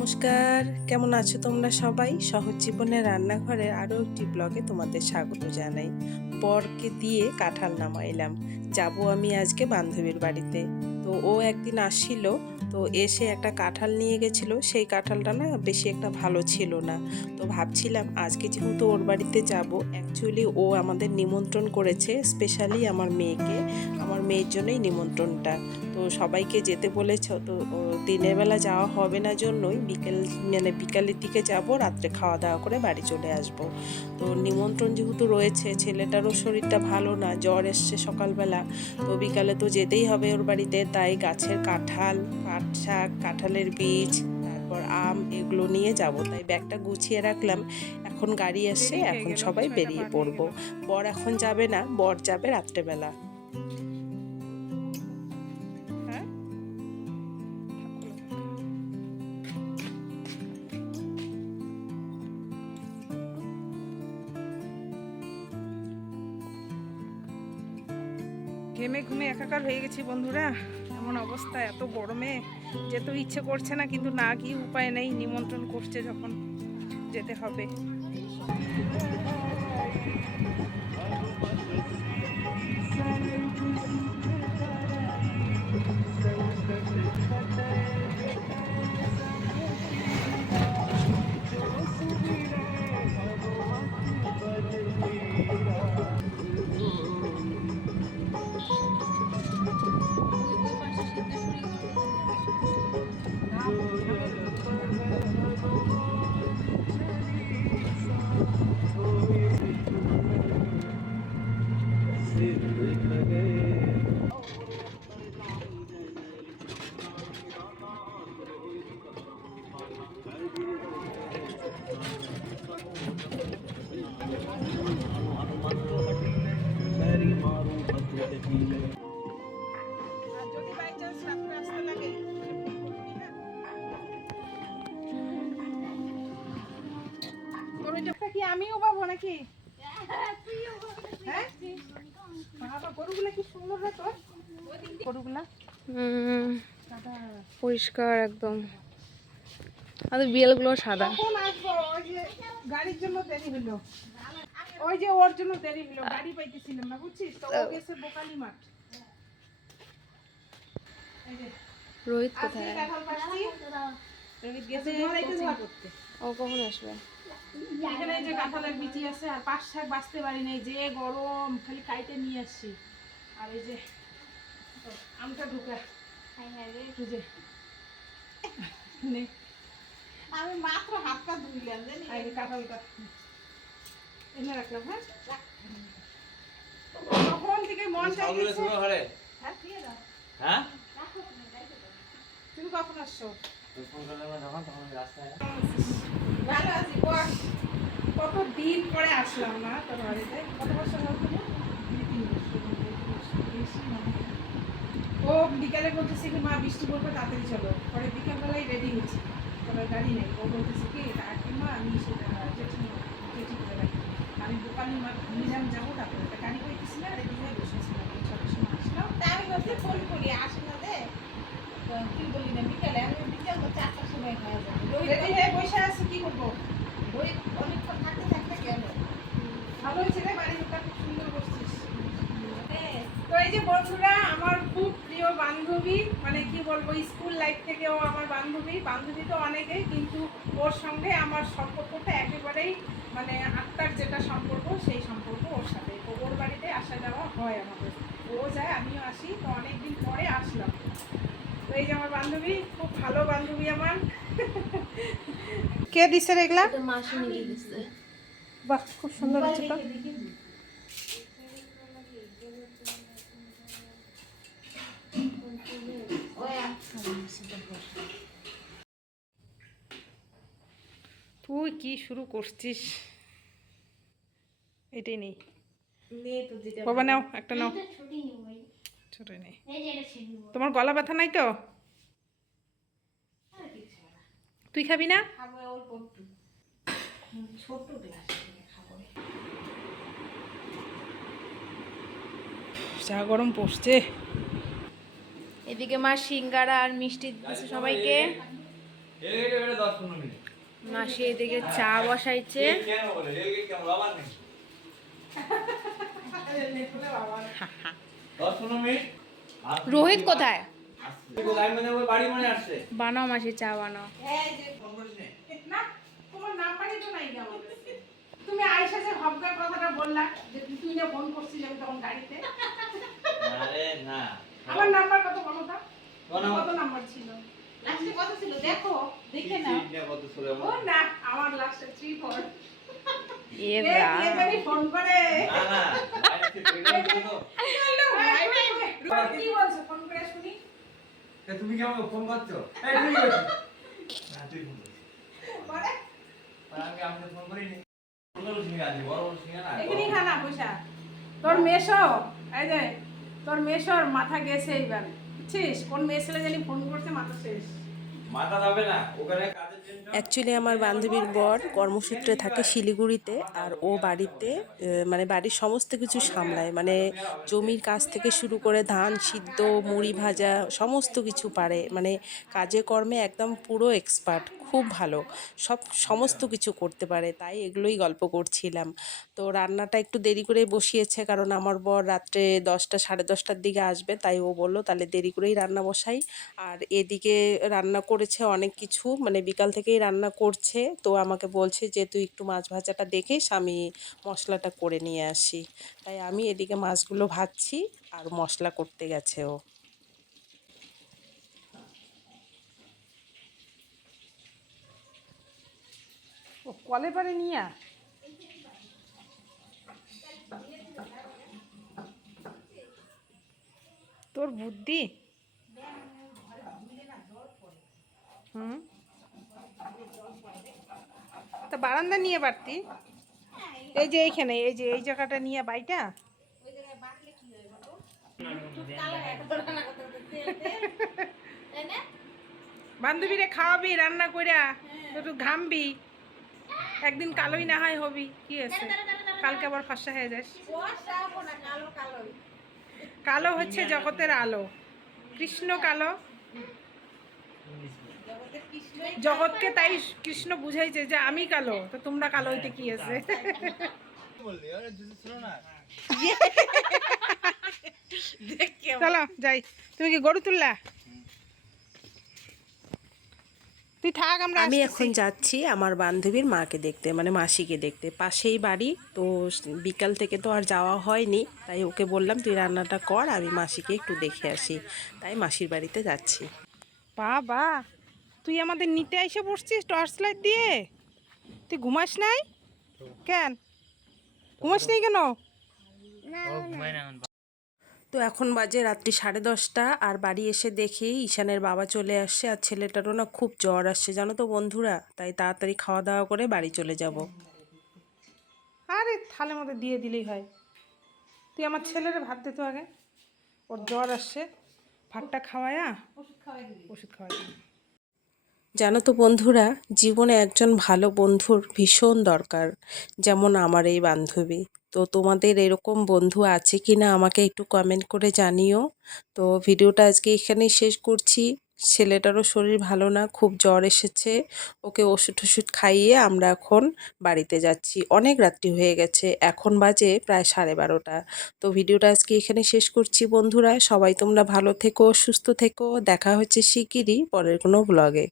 নমস্কার, কেমন আছো তোমরা সবাই? সহজ জীবনের রান্নাঘরে আরও একটি ব্লগে তোমাদের স্বাগত জানাই। বরকে দিয়ে কাঁঠাল নামাইলাম। যাব আমি আজকে বান্ধবীর বাড়িতে। তো ও একদিন আসছিল, তো এসে একটা কাঁঠাল নিয়ে গেছিলো। সেই কাঁঠালটা না বেশি একটা ভালো ছিল না। তো ভাবছিলাম আজকে যেহেতু ওর বাড়িতে যাব, অ্যাকচুয়ালি ও আমাদের নিমন্ত্রণ করেছে, স্পেশালি আমার মেয়েকে। আমার মেয়ের জন্যই নিমন্ত্রণটা। তো সবাইকে যেতে বলেছে, তো দিনের বেলা যাওয়া হবে না জন্যই বিকালের দিকে যাব, রাত্রে খাওয়া দাওয়া করে বাড়ি চলে আসব। তো নিমন্ত্রণ যেহেতু রয়েছে, ছেলেটারও শরীরটা ভালো না, জ্বর এসছে সকালবেলা। তো বিকালে তো যেতেই হবে ওর বাড়িতে, তাই গাছের কাঁঠাল, পাট শাক, কাঁঠালের বীজ, তারপর আম, এগুলো নিয়ে যাব। তাই ব্যাগটা গুছিয়ে রাখলাম। এখন গাড়ি এসছে, এখন সবাই বেরিয়ে পড়বো। বর এখন যাবে না, বর যাবে রাত্রেবেলা। ঘেমে ঘুমে একাকার হয়ে গেছি বন্ধুরা। এমন অবস্থা, এত গরমে যেতে ইচ্ছে করছে না, কিন্তু না গিয়ে উপায় নেই, নিমন্ত্রণ করছে যখন যেতে হবে। যদি বাই চান্স রাত্রে আসতে লাগে, তোর ওইটা কি আমিও পাবো নাকি? হ্যাঁ, বাবা গরুগুলা কি সুন্দর রে তোর, গরুগুলা পরিষ্কার একদম। আমাদের বিড়ালগুলো সাদা। কখন আসবো? ওই যে গাড়ির জন্য দেরি হলো, ওই যে ওর জন্য দেরি হলো, গাড়ি পাইতেছিলাম না, বুঝছিস তো। ও গেছে বোকালি মাঠ। এই যে রোহিত আজকে কোথায়? কাঁঠাল পাড়ছি, রোহিত গেছে কোচিং করতে। ও কখন আসবে? এখানে এই যে কাঁঠালের বিচি আছে, আর পাঁচ শাক বাঁচতে পারি নাই, যে গরম, খালি কাইটে নিয়ে আসছি। আর এই যে আমটা ঢুকা, যে নে, আমি মাত্র হাতটা ধুইলাম জানি। এই যে কাঁঠালটা এনে রাখলাম। হ্যাঁ, তখন থেকে মন চাইতেছে। হ্যাঁ দিয়ে দাও। হ্যাঁ, রাখো তুমি, রাখো দাও। তুমি কখন আসছো? ভালো আছি বস। কত দিন পরে আসলাম না তোর বাড়িতে। কত বছর হল তুমি? ও বিকালে বলতেছে কি মা বৃষ্টি পড়বে, তাড়াতাড়ি চলো। পরে বিকালবেলায় রেডি হয়েছি, তবে গাড়ি নেই। ও বলতেছে কি কাকিমা আমি সেটা জেঠি করে রাখি, আমি দোকানে মা নিলাম যাবো, তারপরে একটা গাড়ি পাইতেছি না, রেডি হয়ে বসেছিলাম। এই 6টার সময় আসলাম। তা আমি বলছি ফোন করি আসে না দে। তো তুই বলি না বিকালে, আমি বিকাল তো 4টার সময় খাওয়া যাবে। রেডি হয়ে বসে আছি, কি করবো? ওই অনেকক্ষণ থাকতে থাকতে গেল। ভালো হয়েছে রে, বাড়িটা খুব সুন্দর করছিস। হ্যাঁ, তো এই যে বন্ধুরা, আমার খুব প্রিয় বান্ধবী, মানে কি বলবো, স্কুল লাইফ থেকে ও আমার বান্ধবী। বান্ধবী তো অনেকেই, কিন্তু ওর সঙ্গে আমার সম্পর্কটা একেবারেই মানে আত্মার যেটা সম্পর্ক, সেই সম্পর্ক ওর সাথে। তো ওর বাড়িতে আসা যাওয়া হয় আমাদের, ও যায় আমিও আসি। তো অনেকদিন পরে আসলাম। তো এই যে আমার বান্ধবী, খুব ভালো বান্ধবী আমার। কে দিছে রে এগুলা? মাসি নিয়ে দিচ্ছে। বাহ, খুব সুন্দর হচ্ছে তো। তুই কি শুরু করছিস? এটাই নেই বাবা, নাও একটা, নাও ছোট নেই। তোমার গলা ব্যথা নাই তো? তুই খাবি না? খাবো অল্প একটু, ছোট গ্লাস খাবো। চা গরম পড়ছে। এদিকে মা সিঙ্গারা আর মিষ্টি দিচ্ছে সবাইকে। মাসি এদিকে চা বসাইছে। রোহিত কোথায়? বানাও মাসি, চা বানাও। না তোমার নাম্বারই তো নাই আমার কাছে। তুমি আয়েশা যে হবগার কথাটা বললা যে তুই না ফোন করছিস আমি তখন গাড়িতে। আরে না, আমার নাম্বার কত বলো তো? বলো। কত নাম্বার ছিল? লাস্টে কত ছিল দেখো, দেখে নাও। তিনটা কত ছিল ও আমার? না আমার লাস্টে 3 4 এ এ রাম। জানি ফোন করে না না, বাইরে থেকে বেরিয়ে গেলো তো। কি বলছো ফোন করে শুনি? তা তুমি কি আমাকে ফোন করছো? এই তুমি করছো? না তুই ফোন করছিস। পরে আমি আপনাকে ফোন করিনি। ফোন করো সিঙ্গা আছে, বড় বড় সিঙ্গা না। এখানে খানা পয়সা তোর মেশো এই যে তোর মেশোর মাথা গেছে এইবার বুঝছিস কোন মেয়ে ছেলে জানি ফোন করছে মাথা শেষ মাথা যাবে না, ওখানে কাজের টেনশন। অ্যাকচুয়ালি আমার বান্ধবীর বর কর্মসূত্রে থাকে শিলিগুড়িতে, আর ও বাড়িতে মানে বাড়ির সমস্ত কিছু সামলায়, মানে জমির কাজ থেকে শুরু করে ধান সিদ্ধ মুড়ি ভাজা সমস্ত কিছু পারে, মানে কাজে কর্মে একদম পুরো এক্সপার্ট, খুব ভালো, সমস্ত কিছু করতে পারে। তাই এগুলোই গল্প করছিলাম। তো রান্নাটা একটু দেরি করে বসিয়েছে, কারণ আমার বর রাত্রে 10টা 10:30টার দিকে আসবে, তাই ও বললো তাহলে দেরি করেই রান্না বসাই। আর এদিকে রান্না করেছে অনেক কিছু, মানে বিকাল থেকেই রান্না করছে, তো আমাকে বলছে যে তুই একটু মাছ ভাজাটা দেখিস, আমি মশলাটা করে নিয়ে আসি। তাই আমি এদিকে মাছগুলো ভাজছি আর মশলা করতে গেছে ও। ও কলে পারে নিয়া তোর বুদ্ধি হুম তা বারান্দা নিয়ে পারতি এই যে এইখানে এই যে এই জায়গাটা নিয়ে বাইটা বান্ধবীরে খাওয়াবি রান্না কইরা একটু ঘামবি একদিন কালোই না হয় হবি কি আছে কালকে আবার ফর্সা হয়ে যাস কালো হচ্ছে জগতের আলো কৃষ্ণ কালো জগৎকে তাই কৃষ্ণ বুঝাইছে যে আমি কালো তো তোমরা কালো হইতে কি আছে চলো যাই তুমি কি গরু তুললা তুই থাক আমরা আমি আসতেছি। এখন যাচ্ছি আমার বান্ধবীর মাকে দেখতে, মানে মাসিকে দেখতে, পাশেই বাড়ি তো। বিকাল থেকে তো আর যাওয়া হয়নি, তাই ওকে বললাম তুই রান্নাটা কর, আমি মাসিকে একটু দেখে আসি, তাই মাসির বাড়িতে যাচ্ছি। বাবা তুই আমাদের নিতে এসে বসছিস টর্চ লাইট দিয়ে তুই ঘুমাস নাই কেন ঘুমাস নাই কেন তো এখন বাজে রাত্রি 10:30, আর বাড়ি এসে দেখি ঈশানের বাবা চলে আসছে, আর ছেলেটারও না খুব জ্বর আসছে জানো তো বন্ধুরা, তাই তাড়াতাড়ি খাওয়া দাওয়া করে বাড়ি চলে যাব। আরে থালের মধ্যে দিয়ে দিলেই হয় তুই আমার ছেলেরে ভাত দে তো আগে ওর জ্বর আসছে ভাতটা খাওয়ায়া ওষুধ খাওয়াই দিবি। জানো তো বন্ধুরা, জীবনে একজন ভালো বন্ধুর ভীষণ দরকার, যেমন আমার এই বান্ধবী। তো তোমাদের এরকম বন্ধু আছে কি না আমাকে একটু কমেন্ট করে জানিও। তো ভিডিওটা আজকে এখানেই শেষ করছি। ছেলেটারও শরীর ভালো না, খুব জ্বর এসেছে, ওকে ওষুধ টষুধ খাইয়ে আমরা এখন বাড়িতে যাচ্ছি। অনেক রাত্রি হয়ে গেছে, এখন বাজে প্রায় 12:30। তো ভিডিওটা আজকে এখানে শেষ করছি বন্ধুরা, সবাই তোমরা ভালো থেকো সুস্থ থেকো, দেখা হচ্ছে শিগগিরই পরের কোনো ব্লগে।